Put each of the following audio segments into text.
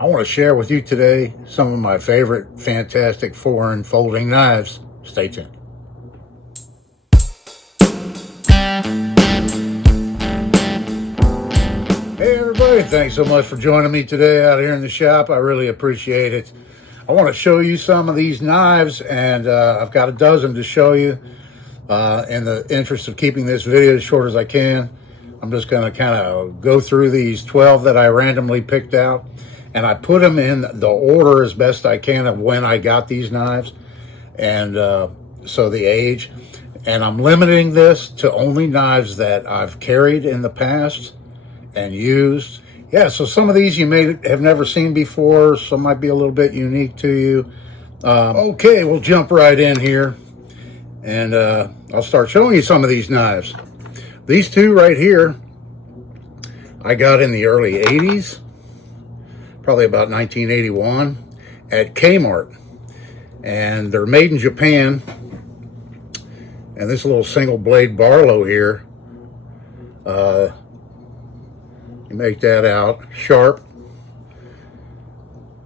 I want to share with you today some of my favorite fantastic foreign folding knives. Stay tuned. Hey everybody, thanks so much for joining me today out here in the shop. I really appreciate it. I want to show you some of these knives, and I've got a dozen to show you. In the interest of keeping this video as short as I can, I'm just going to kind of go through these 12 that I randomly picked out, and I put them in the order as best I can of when I got these knives, and so the age. And I'm limiting this to only knives that I've carried in the past and used. Yeah, so some of these you may have never seen before, some might be a little bit unique to you. Okay, we'll jump right in here, and I'll start showing you some of these knives. These two right here, I got in the early 80s, probably about 1981, at Kmart. And they're made in Japan. And this little single blade Barlow here, you make that out, sharp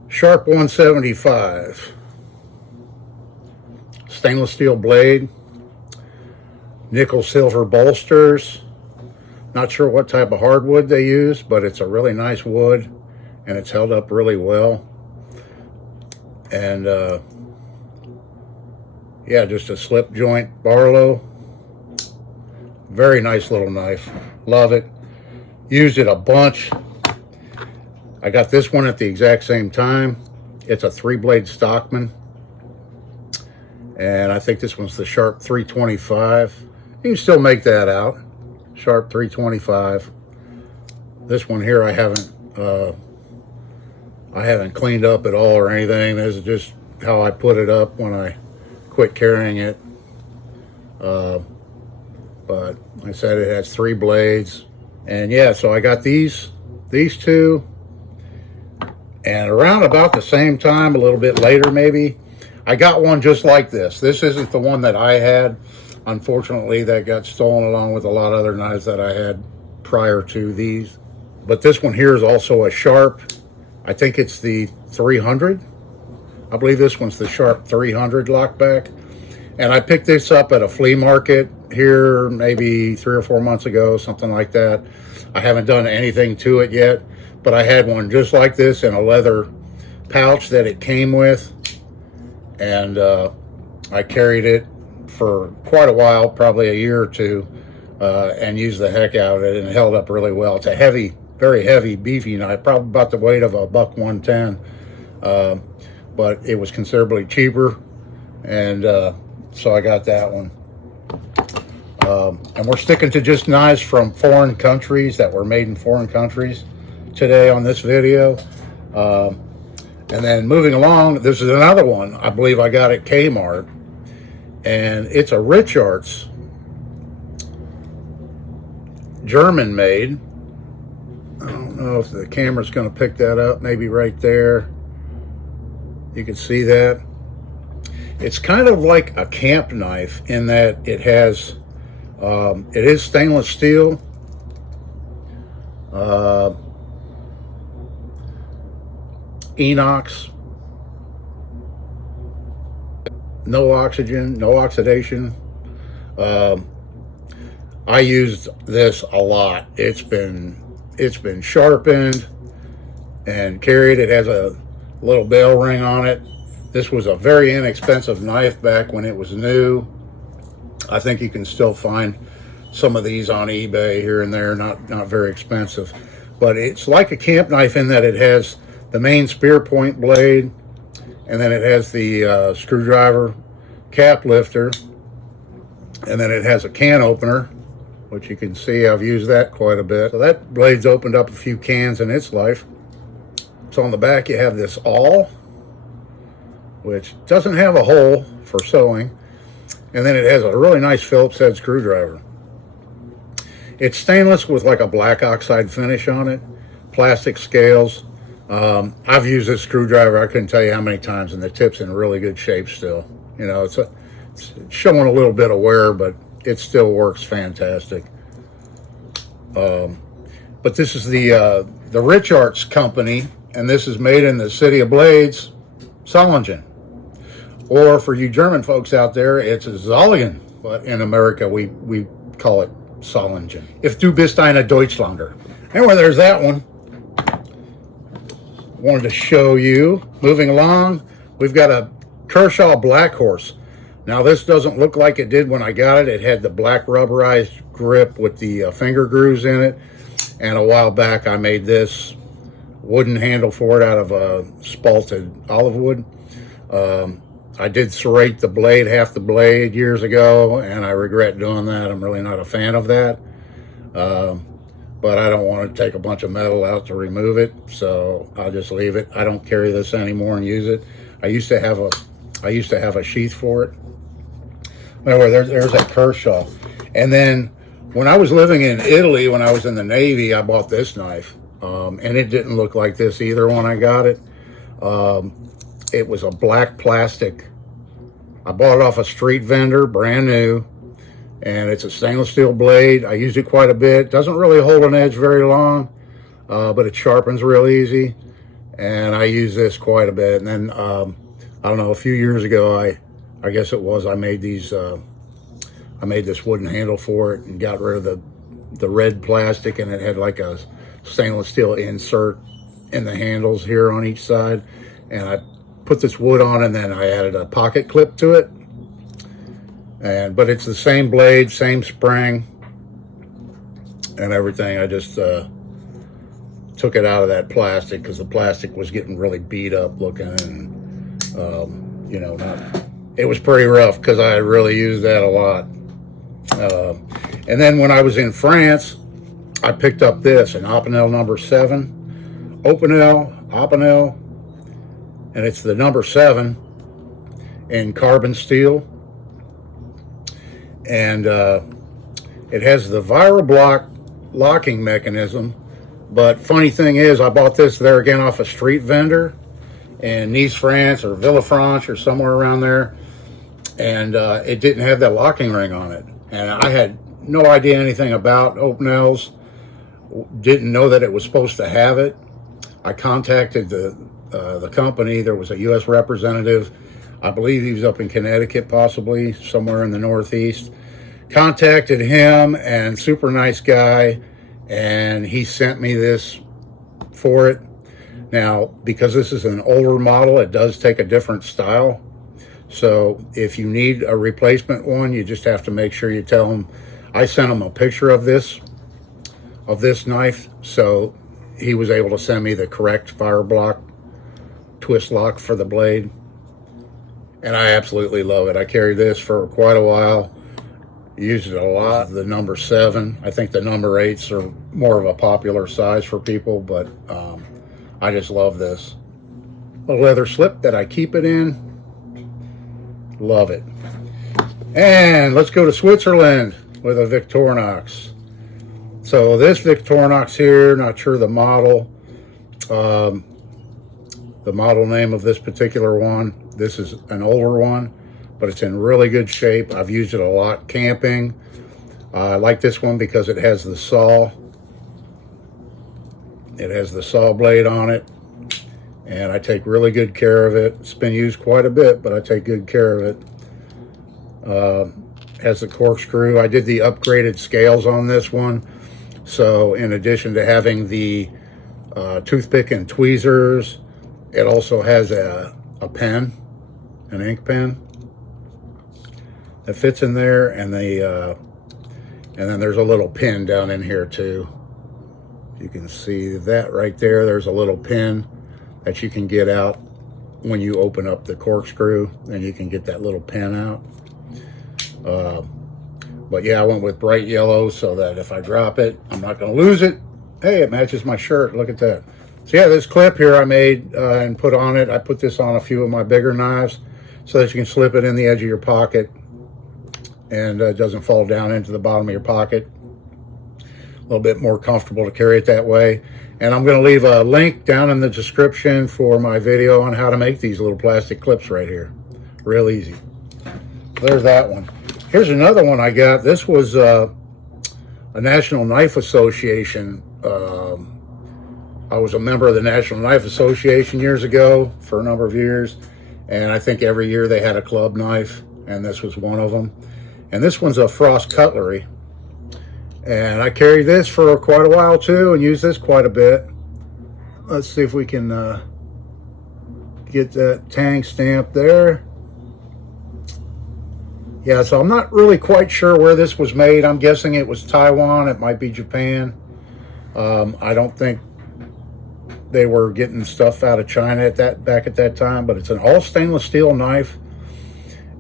175. Stainless steel blade. Nickel silver bolsters. Not sure what type of hardwood they use, but it's a really nice wood and it's held up really well. And yeah, just a slip joint Barlow. Very nice little knife. Love it. Used it a bunch. I got this one at the exact same time. It's a 3-blade Stockman. And I think this one's the Sharp 325. You can still make that out. Sharp 325. This one here I haven't cleaned up at all or anything. This is just how I put it up when I quit carrying it. But like I said, it has 3 blades. And yeah, so I got these two. And around about the same time, a little bit later maybe, I got one just like this. This isn't the one that I had. Unfortunately, that got stolen along with a lot of other knives that I had prior to these. But this one here is also a Sharp. I think it's the 300. I believe this one's the Sharp 300 lockback. And I picked this up at a flea market here maybe 3 or 4 months ago, something like that. I haven't done anything to it yet, but I had one just like this in a leather pouch that it came with. And I carried it for quite a while, probably a year or two, and used the heck out of it, and it held up really well. It's a heavy, very heavy, beefy knife, probably about the weight of a buck 110, but it was considerably cheaper, and so I got that one. And we're sticking to just knives from foreign countries that were made in foreign countries today on this video. And then moving along, this is another one I believe I got at Kmart, and it's a Richards, German made. I don't know if the camera's going to pick that up, maybe right there. You can see that. It's kind of like a camp knife in that it has, it is stainless steel. Inox, no oxygen, no oxidation. I used this a lot. It's been sharpened and carried. It has a little bell ring on it. This was a very inexpensive knife back when it was new. I think you can still find some of these on eBay here and there, not very expensive. But it's like a camp knife in that it has the main spear point blade, and then it has the screwdriver cap lifter, and then it has a can opener, which you can see I've used that quite a bit. So that blade's opened up a few cans in its life. So on the back you have this awl, which doesn't have a hole for sewing, and then it has a really nice Phillips head screwdriver. It's stainless with like a black oxide finish on it, plastic scales. I've used this screwdriver, I couldn't tell you how many times, and the tip's in really good shape still. You know, it's showing a little bit of wear, but it still works fantastic. But this is the Richards company and this is made in the city of Blades, Solingen. Or for you German folks out there, it's Solingen, but in America we call it Solingen. If du bist eine Deutschlander. Anyway, there's that one. Wanted to show you. Moving along, we've got a Kershaw Black Horse. Now this doesn't look like it did when I got it. It had the black rubberized grip with the finger grooves in it. And a while back I made this wooden handle for it out of spalted olive wood. I did serrate the blade, half the blade, years ago, and I regret doing that. I'm really not a fan of that. But I don't want to take a bunch of metal out to remove it, so I'll just leave it. I don't carry this anymore and use it. I used to have a sheath for it. Anyway, there's that Kershaw. And then when I was living in Italy, when I was in the Navy, I bought this knife. And it didn't look like this either when I got it. It was a black plastic. I bought it off a street vendor, brand new. And it's a stainless steel blade. I used it quite a bit. Doesn't really hold an edge very long, but it sharpens real easy. And I use this quite a bit. And then, I don't know, a few years ago, I guess it was, I made these, I made this wooden handle for it and got rid of the red plastic, and it had like a stainless steel insert in the handles here on each side. And I put this wood on, and then I added a pocket clip to it. But it's the same blade, same spring, and everything. I just took it out of that plastic because the plastic was getting really beat up looking, and you know, it was pretty rough because I really used that a lot. And then when I was in France, I picked up this, an Opinel number 7, Opinel, and it's the number 7 in carbon steel. And it has the ViroBlock locking mechanism. But funny thing is, I bought this there again off a street vendor in Nice, France, or Villefranche, or somewhere around there. And it didn't have that locking ring on it. And I had no idea anything about Opinels. Didn't know that it was supposed to have it. I contacted the company. There was a U.S. representative. I believe he was up in Connecticut, possibly, somewhere in the Northeast. Contacted him, and super nice guy, and he sent me this for it. Now, because this is an older model, it does take a different style. So if you need a replacement one, you just have to make sure you tell him. I sent him a picture of this knife, so he was able to send me the correct ViroBlock twist lock for the blade. And I absolutely love it. I carried this for quite a while. Used it a lot. The number 7. I think the number 8s are more of a popular size for people, but I just love this. A leather slip that I keep it in. Love it. And let's go to Switzerland with a Victorinox. So this Victorinox here, not sure the model. The model name of this particular one. This is an older one, but it's in really good shape. I've used it a lot camping. I like this one because it has the saw. It has the saw blade on it, and I take really good care of it. It's been used quite a bit, but I take good care of it. Has the corkscrew. I did the upgraded scales on this one. So in addition to having the toothpick and tweezers, it also has a pen, an ink pen that fits in there, and then there's a little pin down in here too. You can see that right there. There's a little pin that you can get out when you open up the corkscrew, and you can get that little pin out. But yeah, I went with bright yellow so that if I drop it, I'm not going to lose it. Hey, it matches my shirt. Look at that. So yeah, this clip here I made and put on it. I put this on a few of my bigger knives so that you can slip it in the edge of your pocket and it doesn't fall down into the bottom of your pocket. A little bit more comfortable to carry it that way. And I'm going to leave a link down in the description for my video on how to make these little plastic clips right here. Real easy. There's that one. Here's another one I got. This was a National Knife Association I was a member of the National Knife Association years ago for a number of years, and I think every year they had a club knife, and this was one of them. And this one's a Frost Cutlery, and I carried this for quite a while too and used this quite a bit. Let's see if we can get that Tang stamp there. Yeah, so I'm not really quite sure where this was made. I'm guessing it was Taiwan. It might be Japan. I don't think they were getting stuff out of China back at that time, but it's an all stainless steel knife,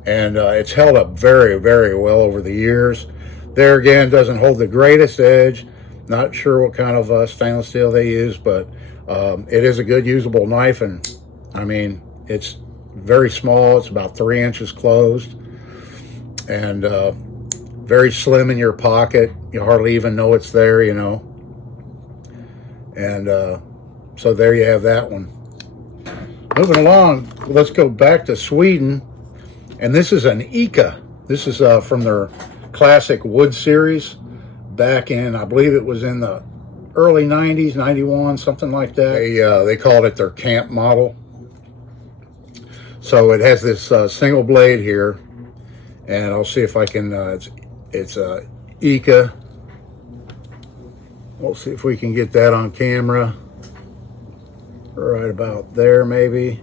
and it's held up very, very well over the years. There again, doesn't hold the greatest edge. Not sure what kind of stainless steel they use, but it is a good usable knife, and I mean, it's very small. It's about 3 inches closed, and very slim in your pocket. You hardly even know it's there, you know. And so there you have that one. Moving along, let's go back to Sweden, and this is an EKA. This is from their classic wood series back in, I believe it was in the early 90s, 91, something like that. They called it their camp model. So it has this single blade here, and I'll see if I can, it's a EKA. We'll see if we can get that on camera. Right about there, maybe.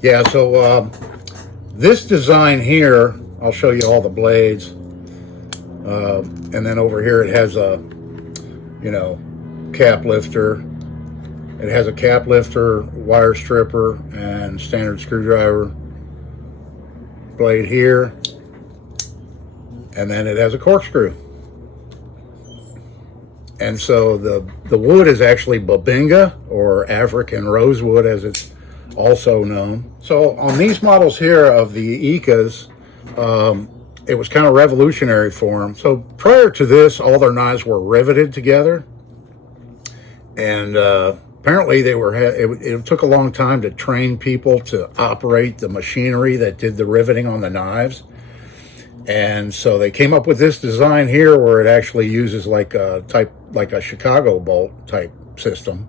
Yeah, so this design here, I'll show you all the blades. And then over here it has a, you know, cap lifter. It has a cap lifter, wire stripper, and standard screwdriver blade here. And then it has a corkscrew. And so the wood is actually Babinga, or African rosewood as it's also known. So on these models here of the EKAs, it was kind of revolutionary for them. So prior to this, all their knives were riveted together. And apparently they were, it took a long time to train people to operate the machinery that did the riveting on the knives. And so they came up with this design here where it actually uses like a Chicago bolt type system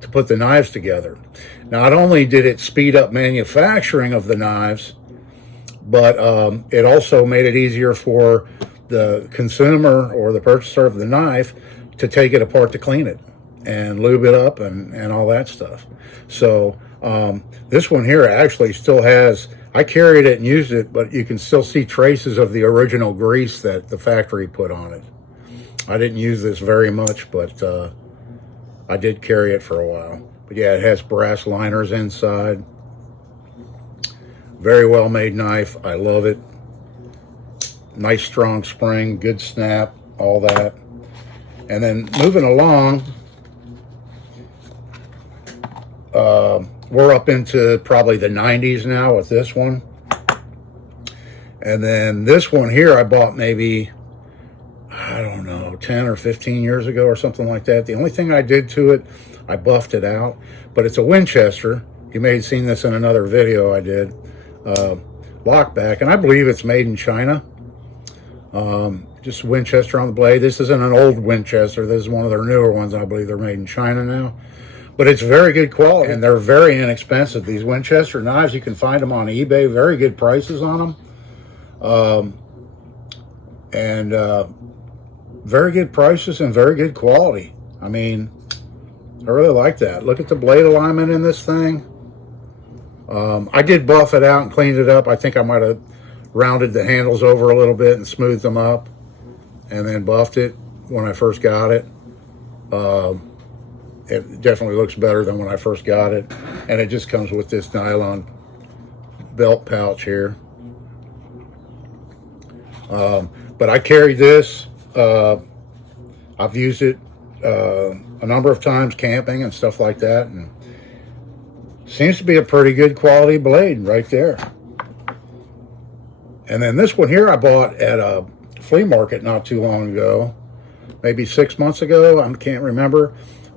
to put the knives together. Not only did it speed up manufacturing of the knives, but it also made it easier for the consumer or the purchaser of the knife to take it apart to clean it and lube it up and all that stuff. So this one here actually still has, I carried it and used it, but you can still see traces of the original grease that the factory put on it. I didn't use this very much, but I did carry it for a while. But yeah, it has brass liners inside. Very well made knife. I love it. Nice strong spring, good snap, all that. And then moving along, we're up into probably the 90s now with this one. And then this one here I bought maybe, I don't know, 10 or 15 years ago or something like that. The only thing I did to it, I buffed it out. But it's a Winchester. You may have seen this in another video I did. Lockback, and I believe it's made in China. Just Winchester on the blade. This isn't an old Winchester. This is one of their newer ones. I believe they're made in China now. But it's very good quality, and they're very inexpensive. These Winchester knives, you can find them on eBay. Very good prices on them. Very good prices and very good quality. I mean, I really like that. Look at the blade alignment in this thing. I did buff it out and cleaned it up. I think I might have rounded the handles over a little bit and smoothed them up and then buffed it when I first got it. It definitely looks better than when I first got it. And it just comes with this nylon belt pouch here. But I carry this. I've used it a number of times camping and stuff like that. And seems to be a pretty good quality blade right there. And then this one here I bought at a flea market not too long ago. Maybe 6 months ago. I can't remember.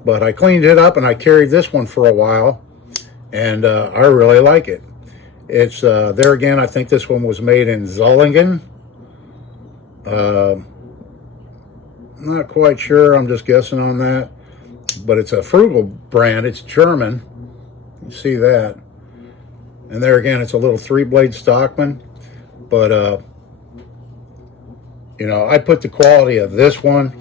But I cleaned it up and I carried this one for a while, and I really like it. It's there again. I think this one was made in Zollingen. Not quite sure. I'm just guessing on that. but it's a Frugal brand. It's German. You see that. And there again, it's a little 3-blade Stockman. But, you know, I put the quality of this one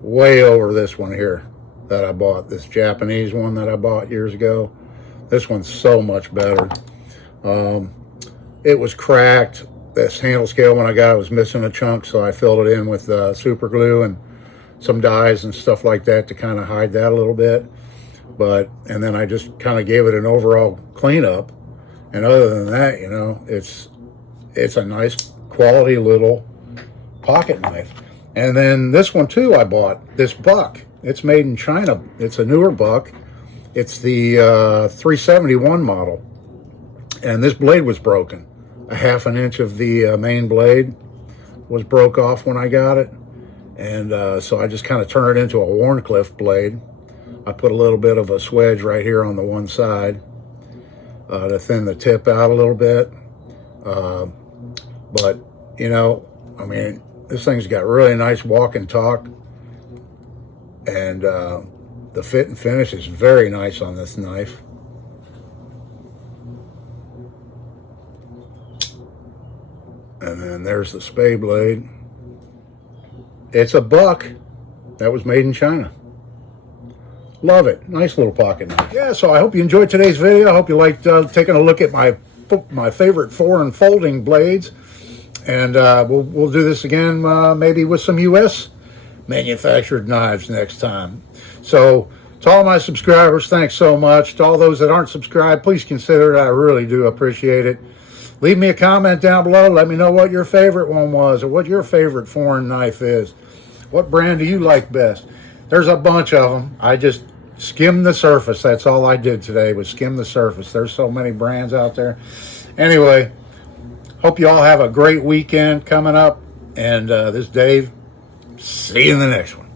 way over this one here that I bought. This Japanese one that I bought years ago. This one's so much better. It was cracked. This handle scale, when I got it, was missing a chunk, so I filled it in with super glue and some dyes and stuff like that to kind of hide that a little bit. And then I just kind of gave it an overall cleanup. And other than that, you know, it's a nice quality little pocket knife. And then this one too, I bought this buck. It's made in China. It's a newer buck. It's the 371 model. And this blade was broken. A 1/2 inch of the main blade was broke off when I got it. And so I just kind of turned it into a Warncliffe blade. I put a little bit of a swedge right here on the one side to thin the tip out a little bit. But, you know, I mean, this thing's got really nice walk and talk. And the fit and finish is very nice on this knife. And then there's the spay blade. It's a buck that was made in China. Love it. Nice little pocket knife. Yeah, so I hope you enjoyed today's video. I hope you liked taking a look at my favorite foreign folding blades. And we'll do this again maybe with some U.S. manufactured knives next time. So to all my subscribers, thanks so much. To all those that aren't subscribed, please consider it. I really do appreciate it. Leave me a comment down below. Let me know what your favorite one was or what your favorite foreign knife is. What brand do you like best? There's a bunch of them. I just skimmed the surface. That's all I did today was skim the surface. There's so many brands out there. Anyway, hope you all have a great weekend coming up. And this is Dave. See you in the next one.